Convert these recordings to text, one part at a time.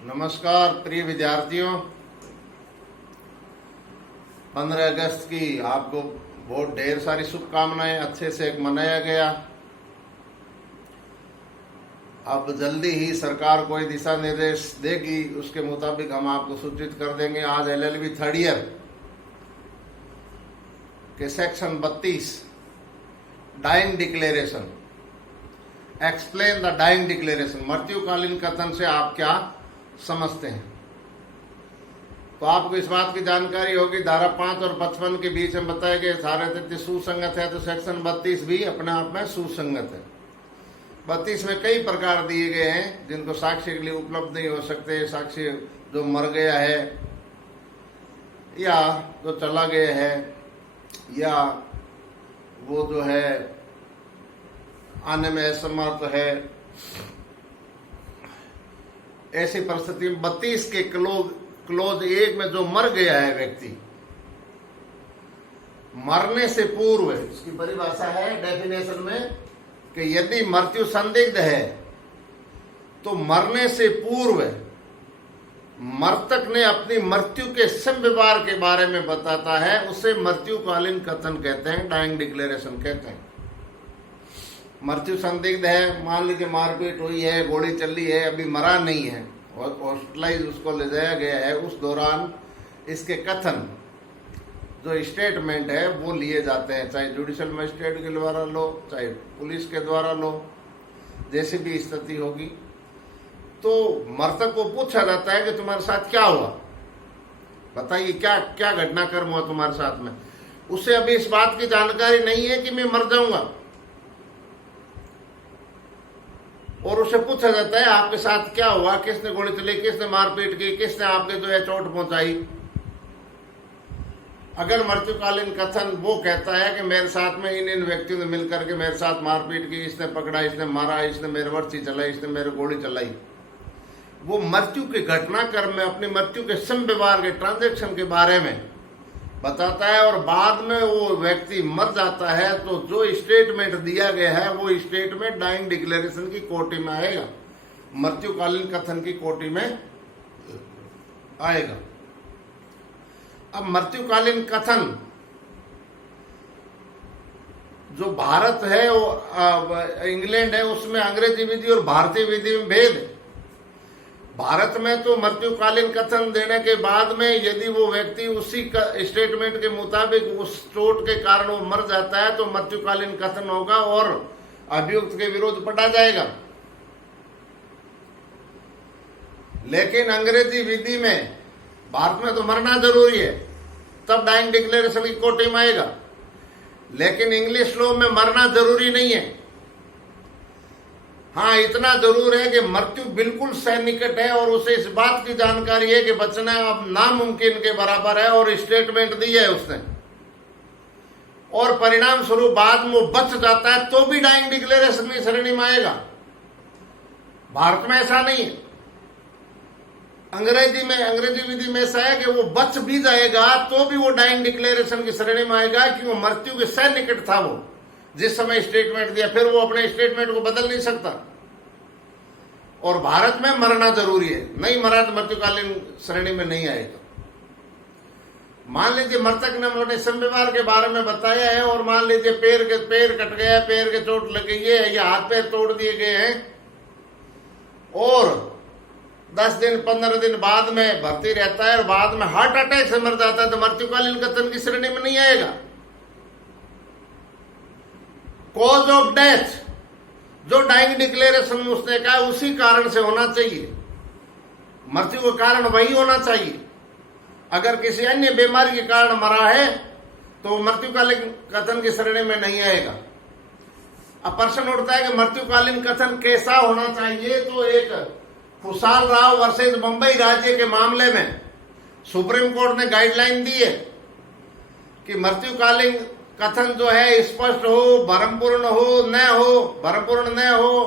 नमस्कार प्रिय विद्यार्थियों, 15 अगस्त की आपको बहुत ढेर सारी शुभकामनाएं। अच्छे से एक मनाया गया। अब जल्दी ही सरकार कोई दिशा निर्देश देगी, उसके मुताबिक हम आपको सूचित कर देंगे। आज LLB थर्ड ईयर के section 32 dying declaration, explain the dying declaration, मृत्युकालीन कथन से आप क्या समझते हैं। तो आपको इस बात की जानकारी होगी, धारा 5 और 55 के बीच में बताया गया सारे तथ्य सुसंगत है, तो सेक्शन 32 भी अपने आप में सुसंगत है। 32 में कई प्रकार दिए गए हैं जिनको साक्ष्य के लिए उपलब्ध नहीं हो सकते। साक्ष्य जो मर गया है या जो चला गया है या वो जो है आने में असमर्थ है, ऐसी परिस्थिति में 32 के क्लोज 1 में जो मर गया है व्यक्ति, मरने से पूर्व, इसकी परिभाषा है डेफिनेशन में कि यदि मृत्यु संदिग्ध है तो मरने से पूर्व मृतक ने अपनी मृत्यु के संव्यवहार के बारे में बताता है, उसे मृत्युकालीन कथन कहते हैं, डाइंग डिक्लेरेशन कहते हैं। मृत्यु संदिग्ध है, मान लीजिए मारपीट हुई है, गोली चली है, अभी मरा नहीं है और हॉस्पिटलाइज उसको ले जाया गया है, उस दौरान इसके कथन जो स्टेटमेंट है वो लिए जाते हैं, चाहे जुडिशियल मजिस्ट्रेट के द्वारा लो, चाहे पुलिस के द्वारा लो, जैसी भी स्थिति होगी। तो मृतक को पूछा जाता है कि तुम्हारे साथ क्या हुआ, बताइए क्या क्या घटनाक्रम हुआ तुम्हारे साथ में। उसे अभी इस बात की जानकारी नहीं है कि मैं मर जाऊंगा, और उसे पूछा जाता है आपके साथ क्या हुआ, किसने गोली चली, किसने मारपीट की, किसने आपके जो है चोट पहुंचाई। अगर मृत्युकालीन कथन वो कहता है कि मेरे साथ में इन व्यक्तियों ने मिलकर के मेरे साथ मारपीट की, इसने पकड़ा, इसने मारा, इसने मेरे वर्ची चलाई, इसने मेरे गोली चलाई, वो मृत्यु के घटनाक्रम में अपनी मृत्यु के संव्यवहार के ट्रांजैक्शन के बारे में बताता है, और बाद में वो व्यक्ति मर जाता है, तो जो स्टेटमेंट दिया गया है वो स्टेटमेंट डाइंग डिक्लेरेशन की कोटि में आएगा, मृत्युकालीन कथन की कोटि में आएगा। अब मृत्युकालीन कथन जो भारत है वो इंग्लैंड है, उसमें अंग्रेजी विधि और भारतीय विधि में भेद है। भारत में तो मृत्युकालीन कथन देने के बाद में यदि वो व्यक्ति उसी स्टेटमेंट के मुताबिक उस चोट के कारण वो मर जाता है तो मृत्युकालीन कथन होगा और अभियुक्त के विरुद्ध पटा जाएगा। लेकिन अंग्रेजी विधि में भारत में तो मरना जरूरी है, तब डाइंग डिक्लेरेशन की कोटि में आएगा। लेकिन इंग्लिश लॉ में मरना जरूरी नहीं है। हाँ, इतना जरूर है कि मृत्यु बिल्कुल सन्निकट है और उसे इस बात की जानकारी है कि बचना अब नामुमकिन के बराबर है, और स्टेटमेंट दी है उसने, और परिणाम स्वरूप बाद में वो बच जाता है तो भी डाइंग डिक्लेरेशन की श्रेणी में आएगा। भारत में ऐसा नहीं है। अंग्रेजी विधि में ऐसा है कि वो बच भी जाएगा तो भी वो डाइंग डिक्लेरेशन की श्रेणी में आएगा, कि वो मृत्यु के सन्निकट था वो जिस समय स्टेटमेंट दिया, फिर वो अपने स्टेटमेंट को बदल नहीं सकता। और भारत में मरना जरूरी है, नहीं मरा तो मृत्युकालीन श्रेणी में नहीं आएगा। मान लीजिए मृतक ने अपने संव्यवहार के बारे में बताया है, और मान लीजिए पैर कट गया, पैर के चोट लग गई है या हाथ पैर तोड़ दिए गए हैं, और 10 दिन 15 दिन बाद में भर्ती रहता है और बाद में हार्ट अटैक से मर जाता है, तो मृत्युकालीन कथन की श्रेणी में नहीं आएगा। कॉज ऑफ डेथ जो डाइंग डिक्लेरेशन में उसने कहा उसी कारण से होना चाहिए, मृत्यु का कारण वही होना चाहिए। अगर किसी अन्य बीमारी के कारण मरा है तो मृत्युकालीन कथन की श्रेणी में नहीं आएगा। अब प्रश्न उठता है कि मृत्युकालीन कथन कैसा होना चाहिए। तो एक खुशहाल राव वर्सेस मुंबई राज्य के मामले में सुप्रीम कोर्ट ने गाइडलाइन दी है कि मृत्युकालीन कथन जो है स्पष्ट हो, भरमपूर्ण हो न हो, भरमपूर्ण न हो,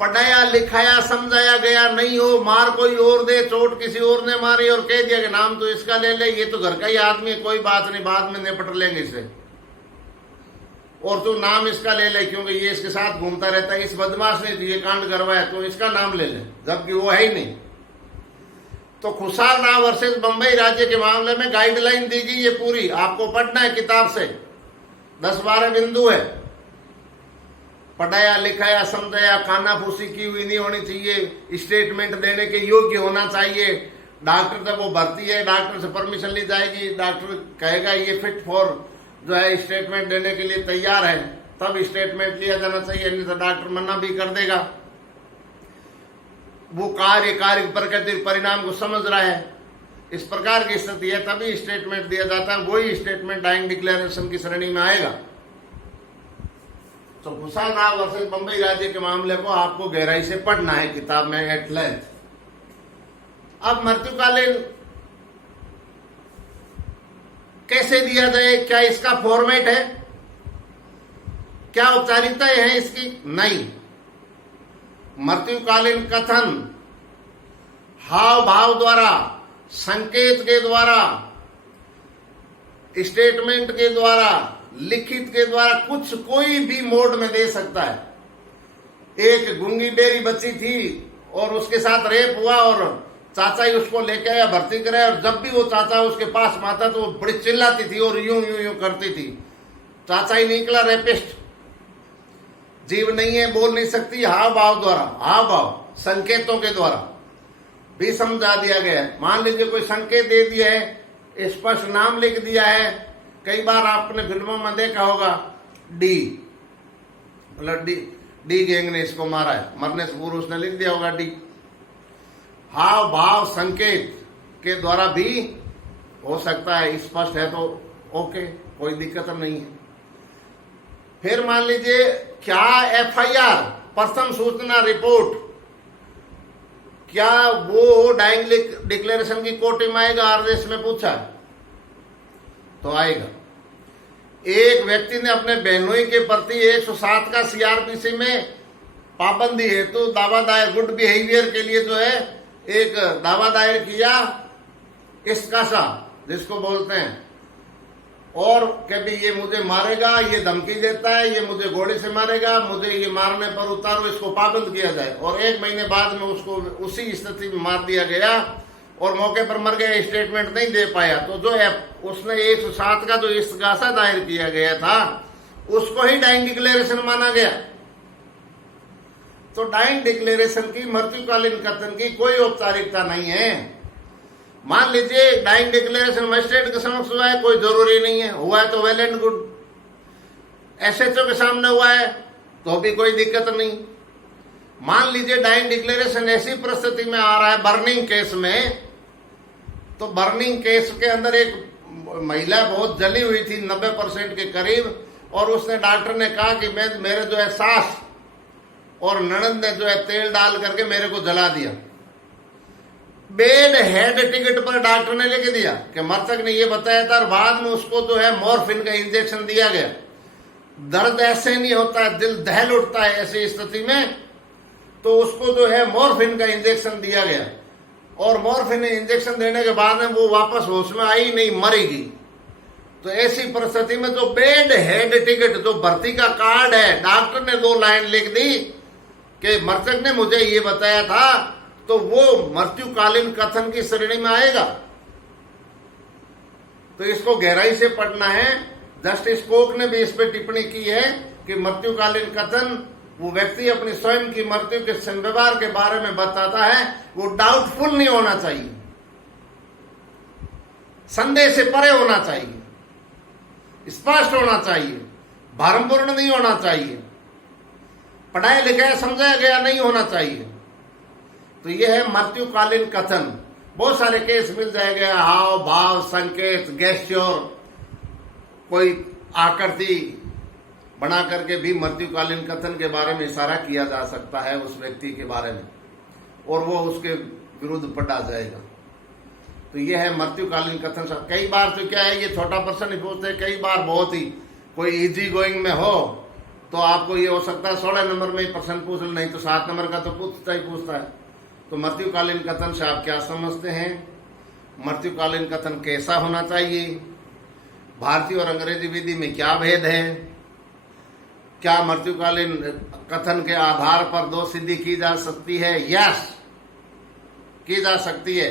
पढ़ाया लिखाया समझाया गया नहीं हो, मार कोई और दे, चोट किसी और ने मारी और कह दिया कि नाम तो इसका ले ले, ये तो घर का ही आदमी है, कोई बात नहीं, बाद में निपट लेंगे इसे, और तू नाम इसका ले ले क्योंकि ये इसके साथ घूमता रहता है, इस बदमाश ने ये कांड करवाया तो इसका नाम ले ले, जबकि वो है ही नहीं। तो खुशहाल राव वर्सेस बंबई राज्य के मामले में गाइडलाइन दी गई, ये पूरी आपको पढ़ना है किताब से, 10-12 बिंदु है। पढ़ाया लिखाया समझाया कानाफूसी की हुई नहीं होनी चाहिए, स्टेटमेंट देने के योग्य होना चाहिए। डॉक्टर जब वो भर्ती है, डॉक्टर से परमिशन ली जाएगी, डॉक्टर कहेगा ये फिट फॉर जो है स्टेटमेंट देने के लिए तैयार है, तब स्टेटमेंट लिया जाना चाहिए, नहीं तो डॉक्टर मना भी कर देगा। वो कार्य प्रकृति परिणाम को समझ रहा है, इस प्रकार की स्थिति है, तभी स्टेटमेंट दिया जाता है। वही स्टेटमेंट डाइंग डिक्लेरेशन की श्रेणी में आएगा। तो खुशहाल राव वर्सेस बंबई राज्य के मामले को आपको गहराई से पढ़ना है किताब में एट लेंथ। अब मृत्युकालीन कैसे दिया जाए, क्या इसका फॉर्मेट है, क्या औपचारिकताएं हैं इसकी? नहीं। मृत्युकालीन कथन हाव भाव द्वारा, संकेत के द्वारा, स्टेटमेंट के द्वारा, लिखित के द्वारा, कुछ कोई भी मोड में दे सकता है। एक गूंगी डेरी बच्ची थी और उसके साथ रेप हुआ और चाचा ही उसको लेके आया, भर्ती कराया, और जब भी वो चाचा उसके पास में आता तो वो बड़ी चिल्लाती थी और यूं यूं यूं करती थी। चाचा ही निकला रेपिस्ट। जीव नहीं है, बोल नहीं सकती, हाव भाव द्वारा, हाव भाव संकेतों के द्वारा भी समझा दिया गया है। मान लीजिए कोई संकेत दे दिया है, स्पष्ट नाम लिख दिया है, कई बार आपने फिल्मों में देखा होगा, डी, मतलब डी गैंग ने इसको मारा है, मरने से पूर्व उसने लिख दिया होगा डी। हाव भाव संकेत के द्वारा भी हो सकता है, स्पष्ट है तो ओके, कोई दिक्कत नहीं है। फिर मान लीजिए क्या एफआईआर, प्रथम सूचना रिपोर्ट, क्या वो डाइंग डिक्लेरेशन की कोटि में आएगा? आरएस में पूछा है तो आएगा। एक व्यक्ति ने अपने बहनोई के प्रति 107 का सीआरपीसी में पाबंदी हेतु दावा दायर, गुड बिहेवियर के लिए जो है एक दावा दायर किया, इसकासा जिसको बोलते हैं, और कभी ये मुझे मारेगा, ये धमकी देता है, ये मुझे गोली से मारेगा, मुझे ये मारने पर उतारो, इसको पाबंद किया जाए। और 1 महीने बाद में उसको उसी स्थिति में मार दिया गया और मौके पर मर गया, स्टेटमेंट नहीं दे पाया। तो जो है उसने 107 का जो इस्तगासा दायर किया गया था उसको ही डाइंग डिक्लेरेशन माना गया। तो डाइंग डिक्लेरेशन की, मृत्युकालीन कथन की कोई औपचारिकता नहीं है। मान लीजिए डाइंग डिक्लेरेशन मजिस्ट्रेट के समक्ष हुआ है, कोई जरूरी नहीं है, हुआ है तो वेल एंड गुड। एसएचओ के सामने हुआ है तो भी कोई दिक्कत नहीं। मान लीजिए डाइंग डिक्लेरेशन ऐसी परिस्थिति में आ रहा है बर्निंग केस में, तो बर्निंग केस के अंदर एक महिला बहुत जली हुई थी 90% के करीब, और उसने डॉक्टर ने कहा कि मैं मेरे जो है सास और ननद ने जो है तेल डाल करके मेरे को जला दिया। बेड हेड टिकट पर डॉक्टर ने लिख दिया कि मृतक ने ये बताया था, और बाद में उसको जो है मॉर्फिन का इंजेक्शन दिया गया। दर्द ऐसे नहीं होता, दिल दहल उठता है ऐसी स्थिति में, तो उसको जो है मॉर्फिन का इंजेक्शन दिया गया, और मॉर्फिन इंजेक्शन देने के बाद में वो वापस होश में आई नहीं, मरेगी। तो ऐसी परिस्थिति में जो बेड हेड टिकट, जो भर्ती का कार्ड है, डॉक्टर ने 2 लाइन लिख दी कि मृतक ने मुझे ये बताया था, तो वो मृत्युकालीन कथन की श्रेणी में आएगा। तो इसको गहराई से पढ़ना है। जस्टिस कोक ने भी इस पर टिप्पणी की है कि मृत्युकालीन कथन वो व्यक्ति अपनी स्वयं की मृत्यु के संव्यवहार के बारे में बताता है, वो डाउटफुल नहीं होना चाहिए, संदेह से परे होना चाहिए, स्पष्ट होना चाहिए, भ्रमपूर्ण नहीं होना चाहिए, पढ़ाया लिखाया समझाया गया नहीं होना चाहिए। तो यह है मृत्युकालीन कथन। बहुत सारे केस मिल जाएंगे, हाव भाव संकेत, गेस्चर, कोई आकृति बना करके भी मृत्युकालीन कथन के बारे में इशारा किया जा सकता है उस व्यक्ति के बारे में, और वो उसके विरुद्ध पढ़ा जाएगा। तो यह है मृत्युकालीन कथन। कई बार तो क्या है, ये छोटा प्रश्न ही पूछते हैं, कई बार बहुत ही कोई इजी गोइंग में हो तो आपको ये हो सकता है 16 नंबर में ही प्रश्न पूछ ले, नहीं तो 7 नंबर का तो पूछता है। तो मृत्युकालीन कथन से आप क्या समझते हैं? मृत्युकालीन कथन कैसा होना चाहिए? भारतीय और अंग्रेजी विधि में क्या भेद है? क्या मृत्युकालीन कथन के आधार पर दोष सिद्धि की जा सकती है? यस, की जा सकती है।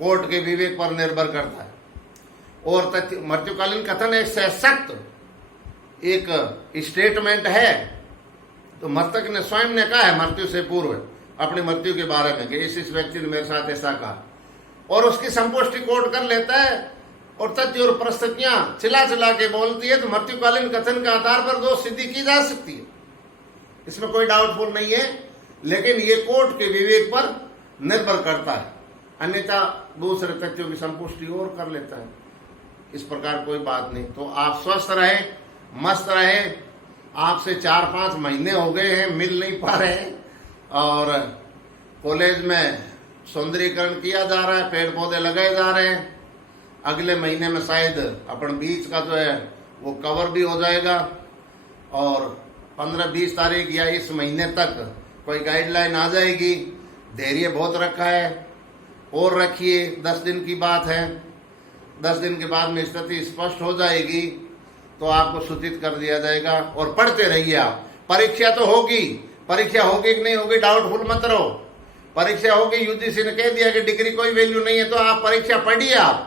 कोर्ट के विवेक पर निर्भर करता है। और तथ्य मृत्युकालीन कथन एक सशक्त एक स्टेटमेंट है। तो मृतक ने स्वयं ने कहा है मृत्यु से पूर्व अपनी मृत्यु के बारे में कि इस व्यक्ति ने मेरे साथ ऐसा कहा, और उसकी संपुष्टि कोर्ट कर लेता है और तथ्य और परिस्थितियां चिल्ला चिल्ला के बोलती है, तो मृत्युकालीन कथन के आधार पर दोष सिद्धि की जा सकती है, इसमें कोई डाउटफुल नहीं है। लेकिन ये कोर्ट के विवेक पर निर्भर करता है, अन्यथा दूसरे तथ्यों की संपुष्टि और कर लेता है। इस प्रकार कोई बात नहीं। तो आप स्वस्थ रहे, मस्त रहे। आपसे 4-5 महीने हो गए हैं, मिल नहीं पा रहे हैं, और कॉलेज में सौंदर्यीकरण किया जा रहा है, पेड़ पौधे लगाए जा रहे हैं। अगले महीने में शायद अपन बीच का जो है वो कवर भी हो जाएगा, और 15-20 तारीख या इस महीने तक कोई गाइडलाइन आ जाएगी। धैर्य बहुत रखा है और रखिए, 10 दिन की बात है। 10 दिन के बाद में स्थिति स्पष्ट हो जाएगी तो आपको सूचित कर दिया जाएगा। और पढ़ते रहिए आप। परीक्षा तो होगी, परीक्षा होगी कि नहीं होगी डाउटफुल मत रहो। परीक्षा होगी, यूजीसी ने कह दिया कि डिग्री कोई वैल्यू नहीं है, तो आप परीक्षा पढ़िए आप।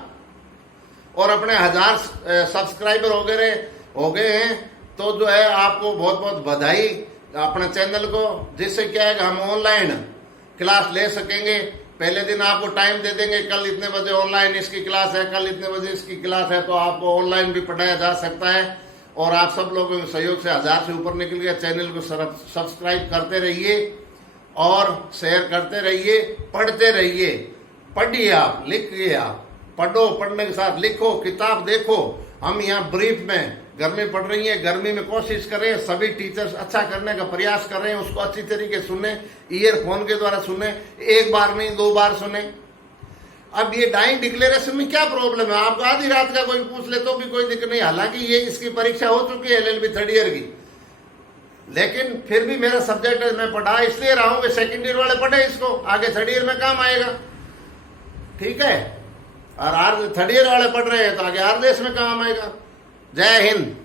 और अपने 1000 सब्सक्राइबर हो गए हैं, तो जो है आपको बहुत बहुत बधाई अपने चैनल को, जिससे क्या है कि हम ऑनलाइन क्लास ले सकेंगे। पहले दिन आपको टाइम दे देंगे, कल इतने बजे ऑनलाइन इसकी क्लास है, कल इतने बजे इसकी क्लास है, तो आपको ऑनलाइन भी पढ़ाया जा सकता है। और आप सब लोगों के सहयोग से 1000 से ऊपर निकल गया। चैनल को सब्सक्राइब करते रहिए और शेयर करते रहिए, पढ़ते रहिए। पढ़िए आप, लिखिए आप, पढ़ो, पढ़ने के साथ लिखो, किताब देखो। हम यहाँ ब्रीफ में, गर्मी पड़ रही है, गर्मी में कोशिश करें, सभी टीचर्स अच्छा करने का प्रयास कर रहे हैं, उसको अच्छी तरीके सुने, ईयरफोन के द्वारा सुने, एक बार नहीं 2 बार सुने। अब ये डाइंग डिक्लेरेशन में क्या प्रॉब्लम है? आपको आधी रात का कोई पूछ ले तो भी कोई दिक्कत नहीं। हालांकि ये इसकी परीक्षा हो चुकी है LLB 3rd ईयर की, लेकिन फिर भी मेरा सब्जेक्ट मैं पढ़ा इसलिए रहा हूं कि 2nd ईयर वाले पढ़े इसको, आगे 3rd ईयर में काम आएगा। ठीक है, और 3rd ईयर वाले पढ़ रहे हैं तो आगे RDS में काम आएगा। जय हिंद।